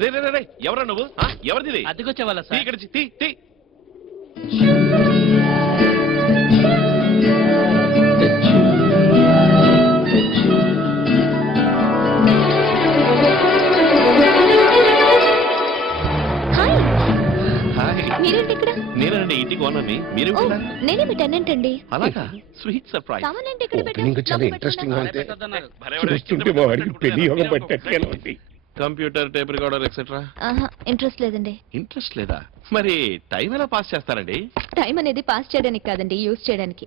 రే రే రే ఎవరా నువ్వు? ఎవరిది? అద్దెకొచ్చే వాళ్ళ సార్. ఇక్కడ తీ తీ. Hi, hi. మీరేంటి ఇక్కడ? నేనండి ఇంటికి ఓనర్ని. మీరు ఓ, నేనే మీ టెనెంట్ అండి. అలాగా? Sweet surprise. సామాన్ ఏంటి ఇక్కడ ఓపెనింగ్ పెట్టారు? చాలా లోపల ఇంట్రెస్టింగ్ గా పెట్టుకుందామా? ఉంది. చూస్తుంటే మా వాడికి పెళ్లి యోగం పట్టేట్టుగానే ఉంది. Computer, tape recorder etcetera. ఆహా, ఇంట్రెస్ట్ లేదండి. ఇంట్రెస్ట్ లేదా? మరి టైం ఎలా పాస్ చేస్తారండి? టైం అనేది పాస్ చేయడానికి కాదండి, యూజ్ చేయడానికి.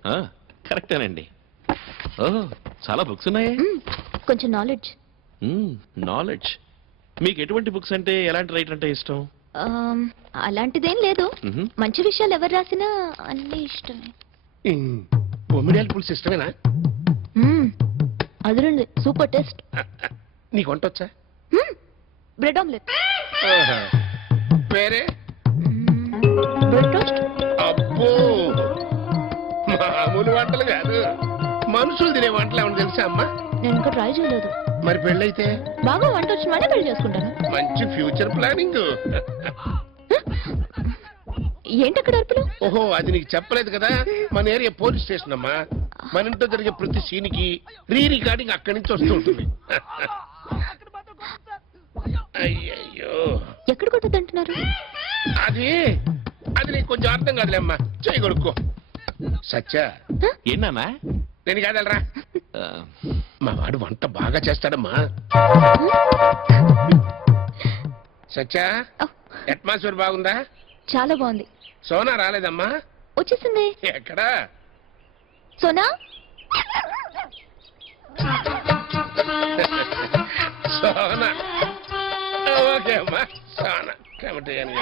కరెక్టేనండి. ఓ, చాలా బుక్స్ ఉన్నాయే. కొంచెం నాలెడ్జ్. నాలెడ్జ్. మీకు ఎటువంటి బుక్స్ అంటే, ఎలాంటి రైటర్ అంటే ఇష్టం? అలాంటిదేం లేదు. మ్మ్. మంచి విషయాలు ఎవరు రాసినా అన్ని ఇష్టమే. బొమ్మిడియాల పులుసు ఇష్టమేనా? అదురుంది, సూపర్ టేస్ట్. నీకు వంట వచ్చా? Bread omelette. వేరే? Bread toast. అబ్బో, మామూలు వంటలు కాదు, మనుషులు తినే వంటలు ఏమన్నా తెలుసా అమ్మా? నేను ఇంకా ట్రై చేయలేదు. మరి పెళ్ళైతే బాగా వంట వచ్చి మళ్ళీ పెళ్లి చేసుకుంటాను. మంచి ఫ్యూచర్ ప్లానింగ్. ఏంటి అక్కడ అరుపులు? ఓహో, అది నీకు చెప్పలేదు కదా, మన ఏరియా పోలీస్ స్టేషన్ అమ్మా. మన ఇంట్లో జరిగే ప్రతి సీన్కి రీ రికార్డింగ్ అక్కడి నుంచి వస్తూ ఉంటుంది. అయ్యయ్యో, ఎక్కడ కొట్టద్దు అంటున్నారు? అది అది నీకు కొంచెం అర్థం కాదులే అమ్మా, చేయి కొడుక్కో. సత్య, ఏంటన్నా? నేను కాదలరా, మా వాడు వంట బాగా చేస్తాడమ్మా. సత్య, అట్మాస్ఫియర్ బాగుందా? చాలా బాగుంది. సోనా రాలేదమ్మా? వచ్చేసింది. ఎక్కడా? సోనా, సోనా. ఓకే అమ్మా, సోనా కమిటీ అని.